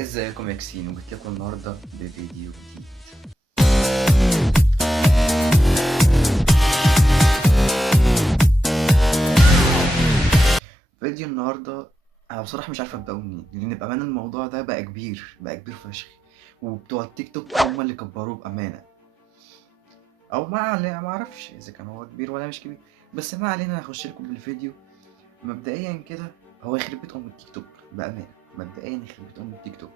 ازيكم يا كسين، وجيت لكم النهارده بفيديو جديد. فيديو النهارده انا بصراحه مش عارف ابداه منين، لان بامانه الموضوع ده بقى كبير فشخ، وبتوع التيك توك هم اللي كبروه بامانه. او ما اعرفش اذا كان هو كبير ولا مش كبير، بس ما علينا. هخش لكم بالفيديو. مبدئيا كده هو يخرب بيت ام التيك توك بامانه. مبدئيا يخرب بيت ام التيك توك.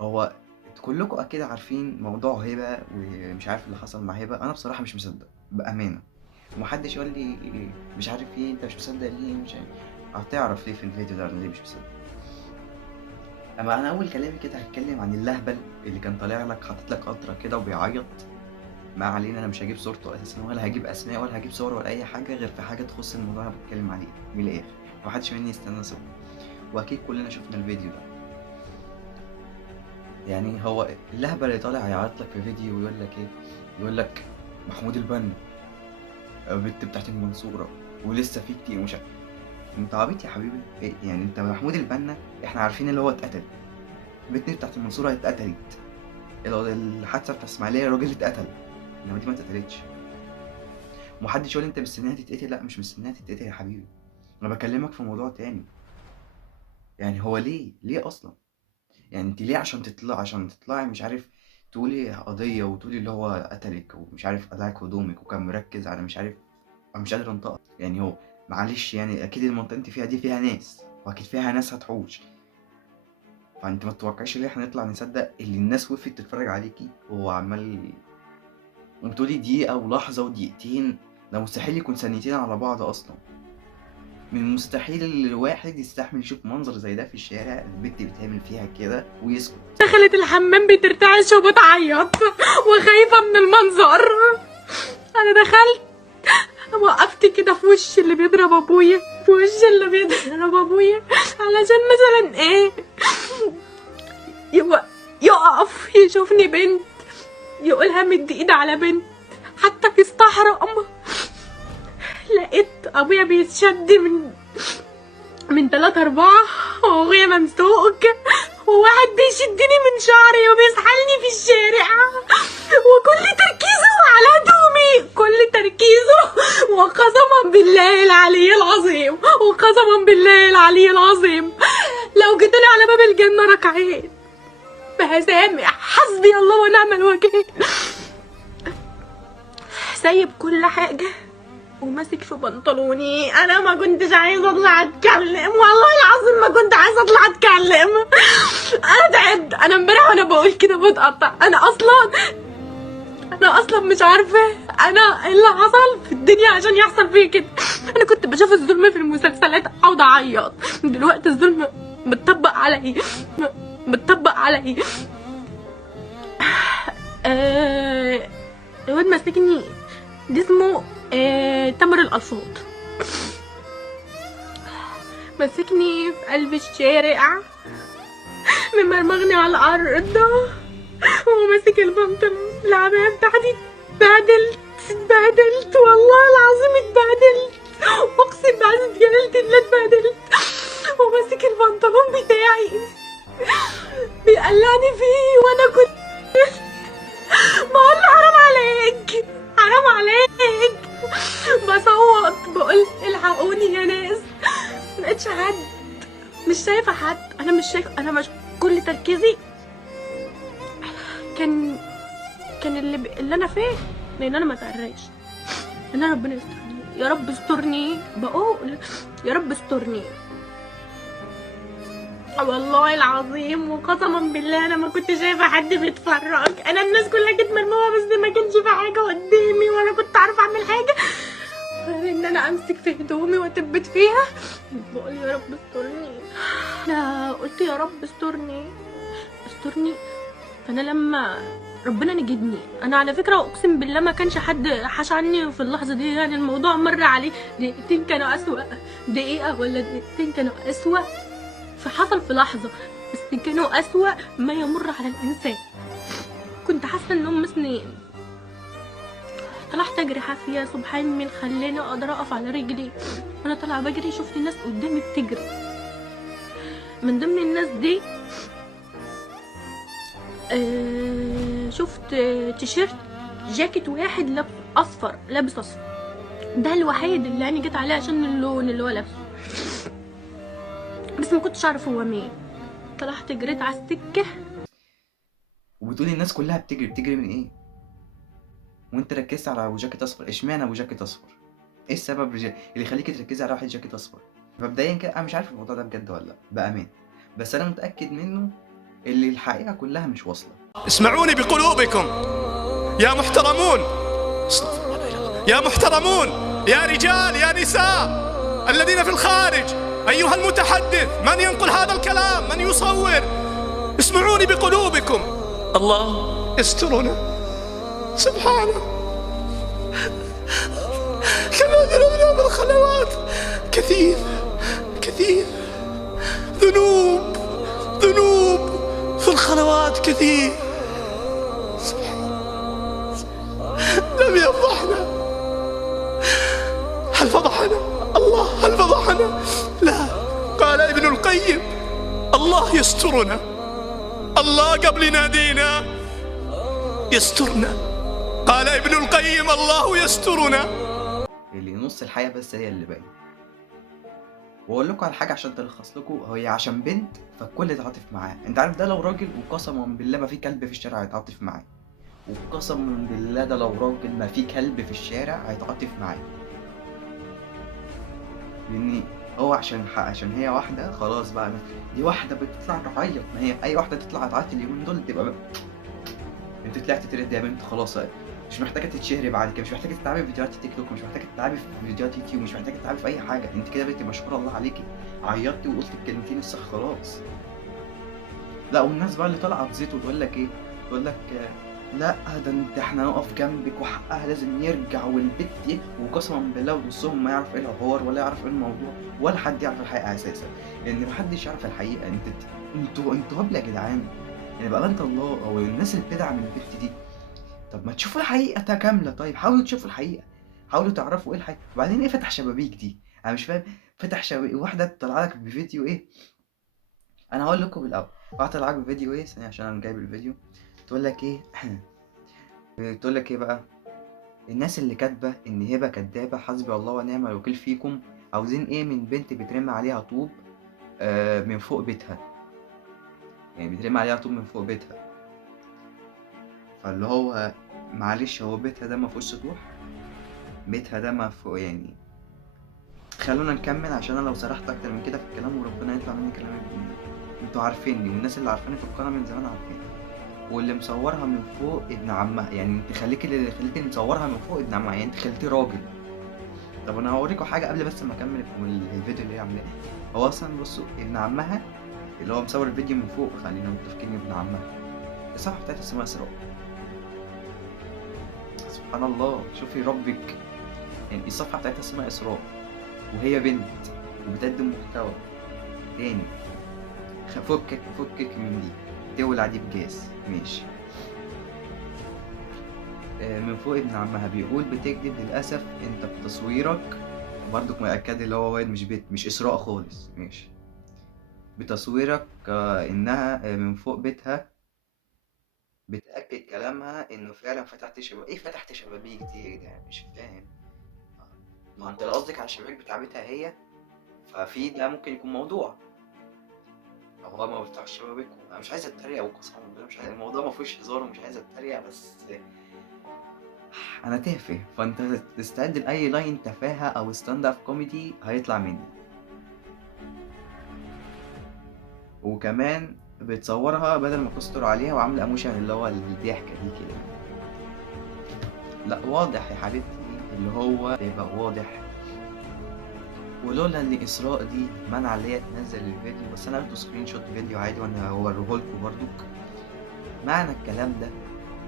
هو كلكم اكيد عارفين موضوع هبه، ومش عارف اللي حصل مع هبه. انا بصراحه مش مصدق بامانه، ومحدش يقول لي مش عارف ايه، انت مش مصدق ليه؟ مش عارف. هتعرف ليه في الفيديو ده انا ليه مش مصدق. اما انا اول كلامي كده هتكلم عن اللهبل اللي كان طالع لك حاطط لك قطره كده وبيعيط. ما علينا، انا مش هجيب صورته اساسا، ولا هجيب اسماء، ولا هجيب صور، ولا اي حاجه غير في حاجه تخص الموضوع اللي انا بتكلم عليه من الاخر. محدش مني يستنى صور. واكيد كلنا شفنا الفيديو ده. يعني هو اللهبل اللي طالع يعيط لك في فيديو ويقول لك ايه؟ يقول لك محمود البنا، البت بتاعت المنصوره، ولسه في كتير. مش عارف. انت عبيط يا حبيبي؟ إيه يعني؟ انت محمود البنا احنا عارفين اللي هو اتقتل. البت بتاعت المنصوره اتقتلت. الحادثه بتاعت اسماعيليه الراجل اتقتل، انما دي ما اتقتلتش. ومحدش يقول لي انت مستنيها تتقتل. لا، مش مستنيها تتقتل يا حبيبي. انا بكلمك في موضوع تاني. يعني هو ليه اصلا؟ يعني انت ليه عشان تطلعي مش عارف تقولي قضيه، وتقولي اللي هو قتلك ومش عارف قلعك هدومك وكان مركز على مش عارف. انا مش قادر انطق. يعني هو معلش، يعني اكيد المنطقه انت فيها دي فيها ناس، واكيد فيها ناس هتحوش. فانت ما تتوقعش ليه احنا نطلع نصدق اللي الناس وقفت تتفرج عليكي وهو عمال، وبتقولي دقيقه ولحظه ودقيقتين. ده مستحيل يكون ثانيتين على بعض اصلا. من المستحيل الواحد يستحمل يشوف منظر زي ده في الشارع، البنت بتعمل فيها كده ويسكت. دخلت الحمام بترتعش وبتعيط وخايفة من المنظر. أنا دخلت وقفت كده في وش اللي بيضرب أبويا، في وش اللي بيضرب أبويا، علشان مثلا إيه يقف يشوفني بنت، يقولها مد إيد على بنت حتى يستحرم. لقيت أبويا بيتشد من 3-4، وأخويا ممسوك، وواحد بيشدني من شعري وبيسحلني في الشارع، وكل تركيزه على هدومي، كل تركيزه. وقسما بالله العلي العظيم، وقسما بالله العلي العظيم، لو جيتلي على باب الجنة ركعين بهسامح. حسبي الله ونعم الوكيل. سايب كل حاجة وماسك في بنطلوني. انا ما كنتش عايزه اطلع اتكلم، والله العظيم ما كنت عايزه اطلع اتكلم. انا تعبت. انا امبارح وانا بقول كده بتقطع. انا اصلا مش عارفه انا ايه اللي حصل في الدنيا عشان يحصل فيا كده. انا كنت بشوف الظلم في المسلسلات اقعد اعيط، دلوقتي الظلم متطبق علي. الواد ماسكني، دي اسمه تمر الألفاظ، مسكني في قلب الشارع ممرمغني على الأرض، وماسك البنطلون. العباية بتاعتي اتبهدلت والله العظيم اتبهدلت، اقسم بعزة جلالة الله اتبهدلت. وماسك البنطلون بتاعي بيقلعني فيه، وانا كنت بقول له حرام عليك بصوت بقول الحقوني يا ناس. ملقتش حد، مش شايفه حد. انا مش شايفه، انا مش كل تركيزي كان اللي انا فيه، لان انا ما اتقريش. ان ربنا يسترني، يا رب استرني، بقول يا رب استرني والله العظيم. وقسما بالله انا ما كنت شايفه حد بيتفرج. انا الناس كلها كانت مرمومه، بس ما كانش في حاجه قدامي، وانا كنت عارفه اعمل حاجه غير ان انا امسك في هدومي واتبت فيها، بقول يا رب استرني. انا قلت يا رب استرني. فانا لما ربنا نجدني، انا على فكره اقسم بالله ما كانش حد حاش عني في اللحظه دي. يعني الموضوع مر عليه دقيقتين كانوا اسوأ، دقيقه ولا دقيقتين كانوا اسوأ فحصل في لحظة، بس كانوا أسوأ ما يمر على الإنسان. كنت حاسة إنهم سنين. طلعت أجري حافية، سبحان من خلاني أقدر أقف على رجلي. وأنا طالعة بجري شفت ناس قدامي بتجري. من ضمن الناس دي شفت تيشيرت جاكيت واحد لابس اصفر، ده الوحيد اللي يعني جيت عليه عشان اللون اللي هو لابسه، بس ما كنتش اعرف هو مين. طلعت جريت على السكه. وبتقولي الناس كلها بتجري من ايه؟ وانت ركزت على ابو جاكيت اصفر. اشمعنى ابو جاكيت اصفر؟ ايه السبب اللي يخليكي تركزي على واحد جاكيت اصفر؟ مبدئيا كده انا مش عارف الموضوع ده بجد ولا لا بامان، بس انا متاكد منه اللي الحقيقه كلها مش واصله. اسمعوني بقلوبكم يا محترمون، يا محترمون، يا رجال يا نساء الذين في الخارج، أيها المتحدث، من ينقل هذا الكلام، من يصور، اسمعوني بقلوبكم. الله يسترنا سبحانه. كما ذنوبنا من الخلوات كثير ذنوب في الخلوات كثير. لم يفضحنا. هل فضحنا الله؟ هل فضحنا؟ لا. قال ابن القيم الله يسترنا، الله قبل ينادينا يسترنا. قال ابن القيم الله يسترنا. اللي نص الحياه بس هي اللي باينه. واقول لكم على حاجه عشان تلخص لكم، هي عشان بنت فالكل يتعاطف معاها. انت عارف ده لو راجل وقسما بالله ما في كلب في الشارع هيتعاطف معاه، وقسما بالله ده لو راجل ما في كلب في الشارع هيتعاطف معاه، لان هو عشان هي واحده خلاص بقى. دي واحده بتطلع تعيط، ما هي اي واحده تطلع تعيط اليومين دول تبقى بقى. انت طلعت ترند يا بنت خلاص، مش محتاجه تتشهري بعد كده، مش محتاجه تتعبي في فيديوهات تيك توك، مش محتاجه تتعبي في فيديوهات يوتيوب، مش محتاجه تتعبي في اي حاجه. انت كده بقيتي مشهوره الله عليكي، عيطتي وقلت الكلمتين الصح خلاص. لا والناس بقى اللي طالعه تزيت وتقول لك ايه، تقول لك لا ده انت احنا نقف جنبك وحقها لازم يرجع والبت دي، وقسما بالله ونصهم ما يعرف ايه الحوار ولا يعرف ايه الموضوع ولا حد يعرف الحقيقه اساسا، لان محدش يعرف الحقيقه. انتوا هبل يا جدعان، يعني بقى انت الله او الناس اللي بتدعم البت دي. طب ما تشوفوا الحقيقه كامله، طيب حاولوا تشوفوا الحقيقه، حاولوا تعرفوا ايه الحقيقه. وبعدين ايه فتح شبابيك دي؟ انا مش فاهم. فتح شبابيك واحده تطلع لك بفيديو ايه؟ انا هقول لكم بالاول. واحده تطلع لك بفيديو ايه ثانيه عشان انا جايب الفيديو. تقول لك ايه تقول لك ايه بقى؟ الناس اللي كاتبه ان هبه كدابه حسبي الله ونعم الوكيل فيكم عاوزين ايه من بنت بترمي عليها طوب من فوق بيتها، يعني بترمي عليها طوب من فوق بيتها. فاللي هو معلش، هو بيتها ده ما فيهوش سطوح؟ بيتها ده ما فوق يعني. خلونا نكمل عشان انا لو سرحت اكتر من كده في الكلام وربنا يطلع مني كلام ابن. انتوا عارفيني والناس اللي عارفاني في القناه من زمان عارفين. واللي مصورها من فوق ابن عمها، يعني انت خليتي مصورها من فوق ابن عمها، يعني انت خليتيه راجل. طب انا هوريكم حاجه قبل بس ما اكمل الفيديو اللي هي عاملاه. هو اصلا بصوا ابن عمها اللي هو مصور الفيديو من فوق، خلينا متفقين ابن عمها الصفحه بتاعتها اسمها اسراء. سبحان الله، شوفي ربك، يعني الصفحه بتاعتها اسمها اسراء وهي بنت وبتقدم محتوى تاني. فكك من دي، تولع دي بجاز ماشي. من فوق ابن عمها بيقول بتكذب للاسف انت بتصويرك، برضك مؤكد اللي هو واد مش اسراء خالص ماشي. بتصويرك انها من فوق بيتها بتأكد كلامها انه فعلا فتحت شبابيك. ايه فتحت شبابيك دي يا جدعان؟ مش فاهم. ما انت لو قصدك على الشبابيك بتاع بيتها هي، ففي ده ممكن يكون موضوع. هو ما بفتحش شبابيك، انا مش عايز اتريق وقسما بالله مش عايز، الموضوع ما فيهوش هزار ومش عايز اتريق، بس انا تافه. فانت تستعد لاي لاين تفاهه او ستاند اب كوميدي هيطلع مني. وكمان بتصورها بدل ما تستر عليها وعامله ايموشن اللي هو الضحكه دي كده. لا واضح يا حبيبتي اللي هو يبقى واضح. ولولا ان اسراء دي منع اللي هي تنزل الفيديو، بس انا قلت سكرين شوت فيديو عادي وانا هوريهولكوا برضك. معنى الكلام ده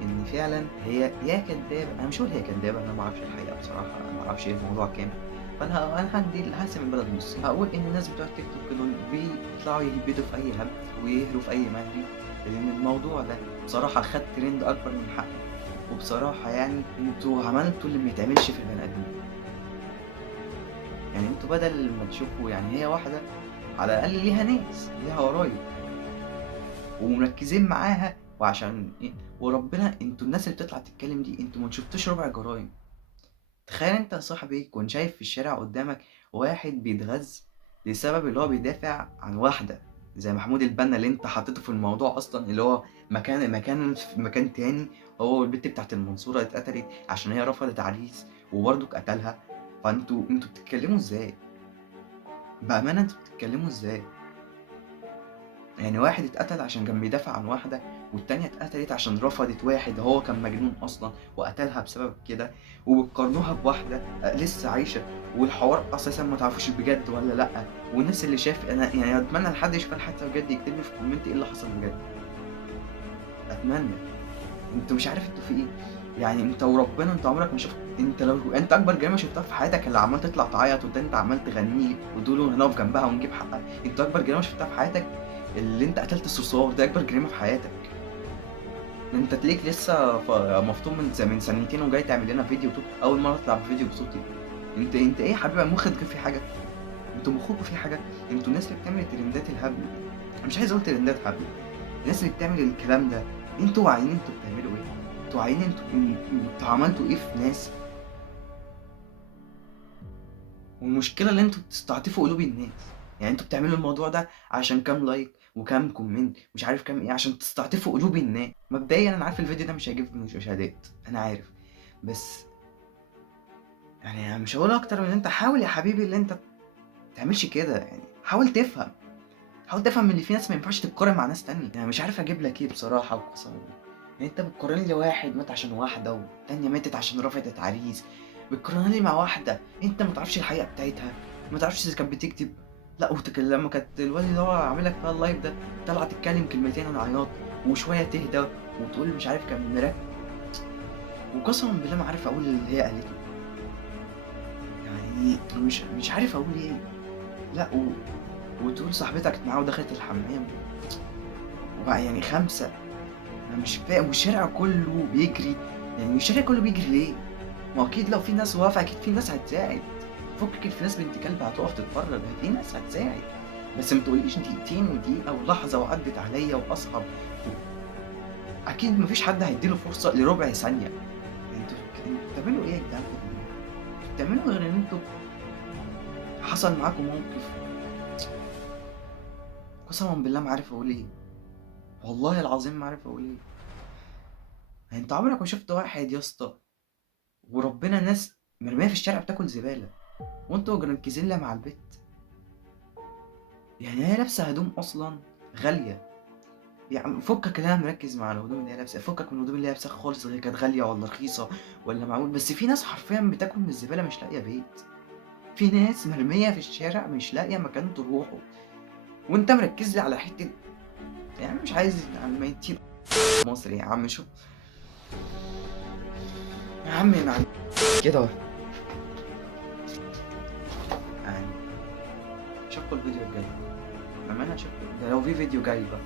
ان فعلا هي يا كدابه. انا مش هقول هي كدابه، انا ما اعرفش الحقيقه بصراحه، انا ما اعرفش ايه الموضوع كامل. فانا هقسم البلد نص. هقول ان الناس بتوع التيك توك دول بيطلعوا يهبدوا في اي هبد ويهروا في اي مهري، لان الموضوع ده بصراحه خد ترند اكبر من حقه. وبصراحه يعني انتوا عملتوا اللي ما يتعملش في البني ادمين. يعني انتوا بدل ما تشوفوا يعني هي واحده على الاقل ليها ناس، ليها قرايب ومركزين معاها وعشان ايه، وربنا انتوا الناس اللي بتطلع تتكلم دي انتوا ما شفتوش ربع جرايم. تخيل انت يا صاحبي تكون شايف في الشارع قدامك واحد بيتغز لسبب اللي هو بيدافع عن واحدة زي محمود البنا اللي انت حطيته في الموضوع اصلا، اللي هو مكان تاني. هو والبت بتاعت المنصورة اتقتلت عشان هي رفضت عريس وبرضه قتلها. فانتوا بتتكلموا ازاي؟ بأمانة انتوا بتتكلموا ازاي؟ يعني واحد اتقتل عشان كان بيدافع عن واحدة، والتانية اتقتلت عشان رفضت واحد هو كان مجنون أصلا وقتلها بسبب كده، وبتقارنوها بواحدة لسه عايشة، والحوار أساسا ما تعرفوش بجد ولا لأ. والناس اللي شاف، أنا يعني أتمنى لحد يشوف الحادثة بجد يكتب لي في كومنت إيه اللي حصل بجد. أتمنى. أنتوا مش عارف أنتوا في إيه. يعني أنت وربنا أنت عمرك ما شفت. أنت لو أنت أكبر جريمة شفتها في حياتك اللي عمال تطلع تعيط وده أنت عمال تغنيه وتقول هنقف جنبها ونجيب حقها. أنت أكبر جريمة شفتها في حياتك اللي انت قتلت الصرصار، ده اكبر جريمه في حياتك. انت تلاقيك لسه مفطوم من سنتين وجاي تعمل لنا فيديو اول مره اطلع بفيديو بصوتي. انت ايه يا حبيبي، مخك في حاجه؟ انتوا مخكوا في حاجه؟ انتوا الناس اللي بتعمل الترندات الهبل، مش عايز اقول ترندات هبل، الناس اللي بتعمل الكلام ده انتوا واعيين انتوا بتعملوا ايه؟ انتوا واعيين انتوا عملتوا ايه في ناس؟ والمشكله اللي انتوا بتستعطفوا قلوب الناس. يعني انتوا بتعملوا الموضوع ده عشان كام لايك وكام كومنت مش عارف كام ايه، عشان تستعطفوا قلوب الناس. مبدئيا انا عارف الفيديو ده مش هيجيب مشاهدات، انا عارف، بس يعني أنا مش هقول اكتر من ان انت حاول يا حبيبي اللي انت تعملش كده. يعني حاول تفهم، حاول تفهم ان في ناس ما ينفعش تتقارن مع ناس تانية. يعني مش عارف اجيب لك ايه بصراحه وقسما بالله. يعني انت بتقارن لي واحد مات عشان واحده والتانية ماتت عشان رفضت عريس، بتقارن لي مع واحده انت ما تعرفش الحقيقه بتاعتها، ما تعرفش اذا كانت بتكتب. لا لما كانت الواد اللي هو عامل لك فيها اللايف ده طلع تتكلم كلمتين عن عياط وشويه تهدى وتقول مش عارف كان مراك، وقسما بالله ما عارف اقول اللي هي قالته. يعني مش عارف اقول ايه. لا وتقول صاحبتك معاه ودخلت الحمام وبقى يعني 5. انا مش فاهم، والشارع كله بيجري. يعني الشارع كله بيجري ليه؟ ما اكيد لو في ناس واقفه اكيد في ناس هتساعد. فكك في ناس بنت كلب هتقف تتفرج، في ناس هتساعد. بس ما تقوليش دقيقتين ودقيقه ولحظه وعدت عليا واصحاب اكيد مفيش حد هيديله فرصه لربع ثانيه. يعني انتوا بتعملوا ايه يا جدعان؟ بتعملوا غير ان انتوا حصل معاكم موقف قسما بالله ما عارف اقول ايه، والله العظيم ما عارف اقول ايه. يعني انت عمرك ما شفت واحد يا اسطى وربنا ناس مرميه في الشارع بتاكل زباله وانتوا مركزين لها مع البت؟ يعني هي لابسه هدوم اصلا غاليه. يعني فكك اللي انا مركز مع الهدوم اللي هي لابسه، فكك من الهدوم اللي هي لابسه خالص، غير كانت غاليه ولا رخيصه ولا معقول. بس في ناس حرفيا بتاكل من الزباله مش لاقيه بيت، في ناس مرميه في الشارع مش لاقيه مكان تروحه، وانت مركز لي على حته. يعني مش عايز عم يتيب مصري يا عم. شو يا عم يعني كده اهو. يعني شوفوا الفيديو الجاي، بأمانة شوفوا ده لو في فيديو جاي بقى.